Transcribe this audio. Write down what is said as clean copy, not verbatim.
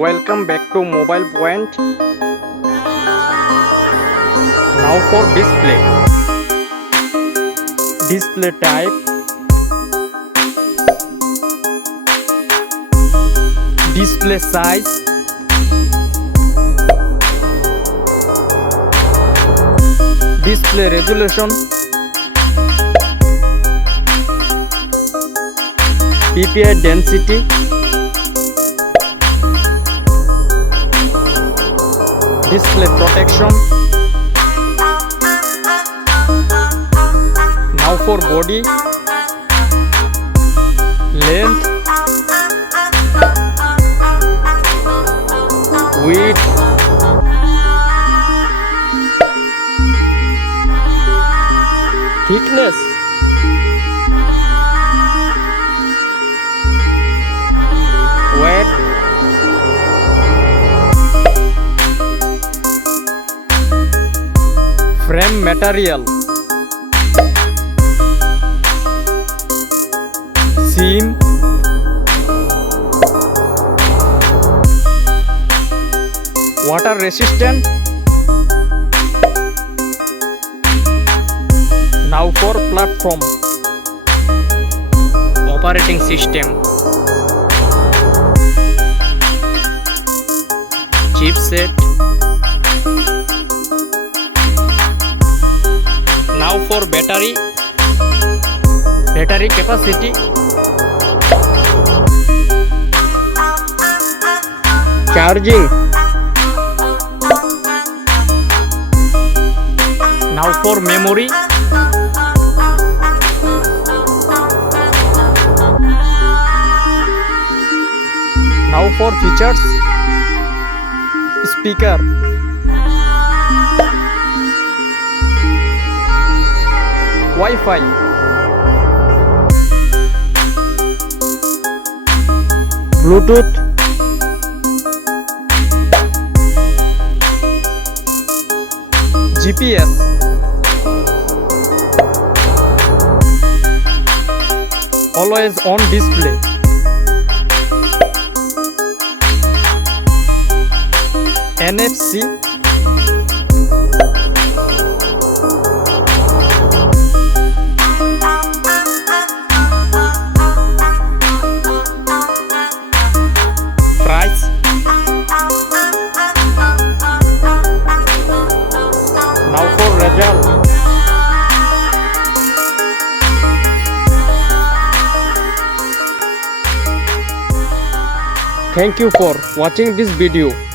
Welcome back to Mobile Point. Now for display. Display type. Display size. Display resolution. PPI density. Display protection. Now for body, length, width, thickness, weight, frame material, seam, water resistant. Now for platform, operating system, chipset. Now for battery capacity, charging. Now for memory, now for features, speaker, Wi-Fi, Bluetooth, GPS, always on display, NFC, price, now for result. Thank you for watching this video.